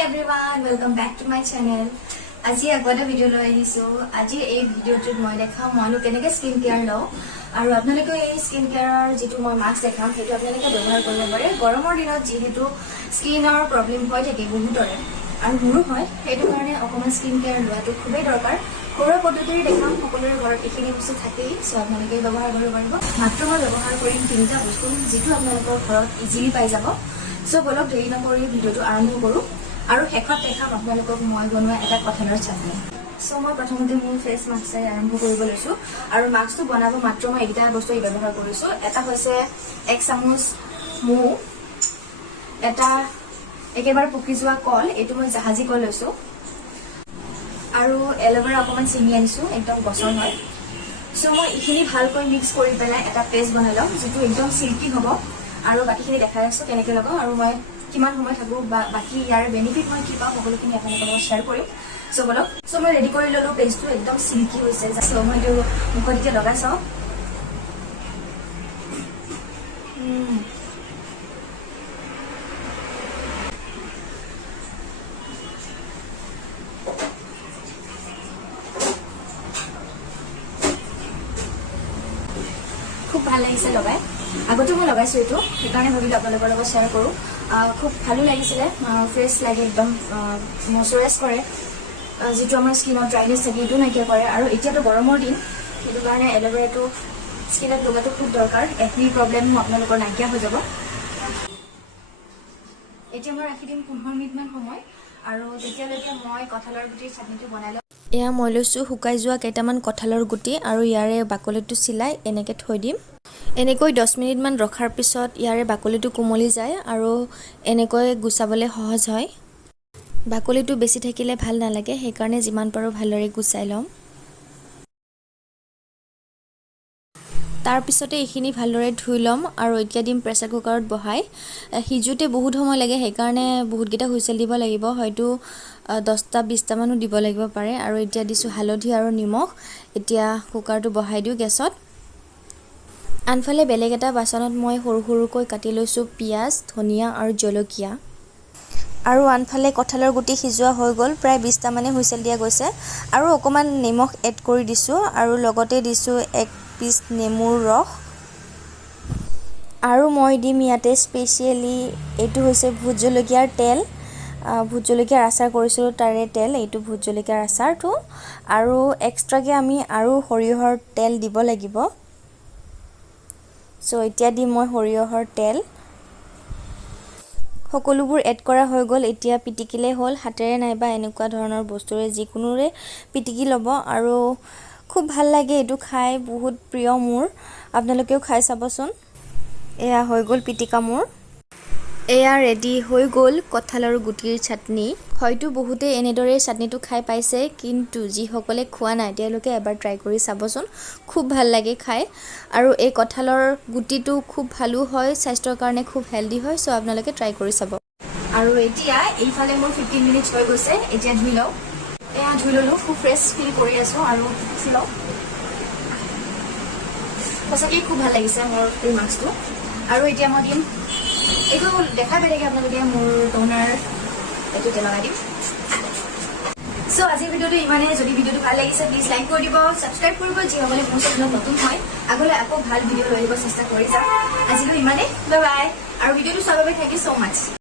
everyone, welcome back to my channel. আজি আগতে video লৈ আহিছো। আজি এই ভিডিওটোত মই দেখাম মইনো কেনেকৈ স্কিন কেয়াৰ লওঁ আৰু আপোনালোকে এই স্কিন কেয়াৰৰ যেটো মই মাস্ক দেখাম সেইটো আপোনালোকে ব্যৱহাৰ কৰিব পাৰে। গৰমৰ দিনত যেহেতু স্কিনৰ প্ৰবলেম হৈ থাকে বহুতৰে আৰু মোৰো হয়, সেইটো কাৰণে অকমান স্কিন কেয়াৰ লোৱাটো খুবেই দৰকাৰ। ঘৰুৱা পদ্ধতিৰে দেখাম, সকলোৰে ঘৰত এইখিনি বস্তু থাকেই, সো আপোনালোকে ব্যৱহাৰ কৰিব পাৰিব। মাত্ৰ মই ব্যৱহাৰ কৰিম তিনিটা বস্তু যেটো আপোনালোকৰ ঘৰত ইজিলি পাই যাব। সো বলক দেৰি নকৰি ভিডিওটো আৰম্ভ কৰোঁ আৰু শেষত দেখাম আপোনালোকক মই বনোৱা এটা কঁঠালৰ চাটনি। সো মই প্ৰথমতে মোৰ ফেচ মাস্কৰে আৰম্ভ কৰিব লৈছোঁ আৰু মাস্কটো বনাব মাত্ৰ মই এইকেইটা বস্তু ব্যৱহাৰ কৰিছোঁ। এটা হৈছে 1 চামুচ মৌ, এটা একেবাৰে পকি যোৱা কল, এইটো মই জাহাজী কল লৈছোঁ, আৰু এল'ভেৰা অকণমান চিঙি আনিছোঁ, একদম গছৰ হয়। সো মই এইখিনি ভালকৈ মিক্স কৰি পেলাই এটা পেষ্ট বনাই ল'ম যিটো একদম চিল্কি হ'ব আৰু বাকীখিনি দেখাই আছোঁ কেনেকৈ লগাওঁ আৰু মই কিমান সময় থাকোঁ বা বাকী ইয়াৰ বেনিফিট মই কি পাওঁ সকলোখিনি আপোনালোকৰ লগত শ্বেয়াৰ কৰিম। সো বলক। সো মই ৰেডি কৰি ল'লোঁ, পেষ্টটো একদম চিল্কি হৈছে। সো মই এইটো মুখত এতিয়া লগাই চাওঁ। খুব ভাল লাগিছে লগাই, আগতে মই লগাইছোঁ এইটো, সেইকাৰণে ভাবিলোঁ আপোনালোকৰ লগত শ্বেয়াৰ কৰোঁ। খুব ভালো লাগিছিলে, ফ্ৰেছ লাগে, একদম মইশ্চাৰাইজ কৰে, যিটো আমাৰ স্কিনত ড্ৰাইনেছ থাকে সেইটো নাইকিয়া কৰে। আৰু এতিয়াতো গৰমৰ দিন, সেইটো কাৰণে এল'ভেৰাটো স্কিনত লগাটো খুব দৰকাৰ। একনি প্ৰব্লেমো আপোনালোকৰ নাইকিয়া হৈ যাব। এতিয়া মই ৰাখি দিম 15 মিনিটমান সময় আৰু তেতিয়ালৈকে মই কঁঠালৰ গুটিৰ চাটনিটো বনাই লওঁ। এয়া মই লৈছোঁ শুকাই যোৱা কেইটামান কঁঠালৰ গুটি আৰু ইয়াৰে বাকলিটো চিলাই এনেকৈ থৈ দিম। এনেকৈ 10 মিনিটমান ৰখাৰ পিছত ইয়াৰে বাকলিটো কোমলি যায় আৰু এনেকৈ গুচাবলৈ সহজ হয়। বাকলিটো বেছি থাকিলে ভাল নালাগে, সেইকাৰণে যিমান পাৰোঁ ভালদৰে গুচাই ল'ম। তাৰপিছতে এইখিনি ভালদৰে ধুই ল'ম আৰু এতিয়া দিম প্ৰেছাৰ কুকাৰত বহাই। সিজোতে বহুত সময় লাগে, সেইকাৰণে বহুতকেইটা হুইচেল দিব লাগিব, হয়তো 10-20টামানো দিব লাগিব পাৰে। আৰু এতিয়া দিছোঁ হালধি আৰু নিমখ। এতিয়া কুকাৰটো বহাই দিওঁ গেছত। আনফালে বেলেগ এটা বাচনত মই সৰু সৰুকৈ কাটি লৈছোঁ পিঁয়াজ, ধনিয়া আৰু জলকীয়া। আৰু আনফালে কঁঠালৰ গুটি সিজোৱা হৈ গ'ল, প্ৰায় 20টামানে হুইচেল দিয়া গৈছে। আৰু অকণমান নিমখ এড কৰি দিছোঁ আৰু লগতে দিছোঁ 1 পিচ নেমুৰ ৰস। আৰু মই দিম ইয়াতে স্পেচিয়েলি, এইটো হৈছে ভোট জলকীয়াৰ তেল। ভোট জলকীয়াৰ আচাৰ কৰিছিলোঁ তাৰে তেল, এইটো ভোট জলকীয়াৰ আচাৰটো। আৰু এক্সট্ৰাকৈ আমি আৰু সৰিয়হৰ তেল দিব লাগিব। চ' এতিয়া দিম মই সৰিয়হৰ তেল। সকলোবোৰ এড কৰা হৈ গ'ল। এতিয়া পিটিকিলে হ'ল, হাতেৰে নাইবা এনেকুৱা ধৰণৰ বস্তুৰে যিকোনোৰে পিটিকি ল'ব আৰু খুব ভাল লাগে এইটো খাই, বহুত প্ৰিয় মোৰ, আপোনালোকেও খাই চাবচোন। এয়া হৈ গ'ল পিটিকা মোৰ। এয়া ৰেডি হৈ গ'ল কঁঠালৰ গুটিৰ চাটনি। হয়তো বহুতে এনেদৰে চাটনিটো খাই পাইছে, কিন্তু যিসকলে খোৱা নাই তেওঁলোকে এবাৰ ট্ৰাই কৰি চাবচোন, খুব ভাল লাগে খাই। আৰু এই কঁঠালৰ গুটিটো খুব ভালো হয়, স্বাস্থ্যৰ কাৰণে খুব হেল্ডি হয়। চ' আপোনালোকে ট্ৰাই কৰি চাব। আৰু এতিয়া এইফালে মোৰ 15 মিনিট হৈ গৈছে, এতিয়া ধুই লওঁ। এয়া ধুই ল'লোঁ, খুব ফ্ৰেছ ফিল কৰি আছোঁ আৰু ধুই লওঁ। সঁচাকৈ খুব ভাল লাগিছে মোৰ এই মাস্কটো। আৰু এতিয়া মই দিম, এইটো দেখাই পাই থাকে আপোনালোকে, মোৰ টোনাৰ এইটোতে লগাই দিম। চ' আজিৰ ভিডিঅ'টো ইমানেই। যদি ভিডিঅ'টো ভাল লাগিছে প্লিজ লাইক কৰি দিব, ছাবস্ক্ৰাইব কৰিব যিসকলে মোৰ চেনেলত নতুন হয়। আগলৈ আকৌ ভাল ভিডিঅ' লৈ আহিব চেষ্টা কৰি যাম। আজিলৈ ইমানেই, বাই বাই। আৰু ভিডিঅ'টো চোৱাৰ বাবে থেংক ইউ ছ' মাছ।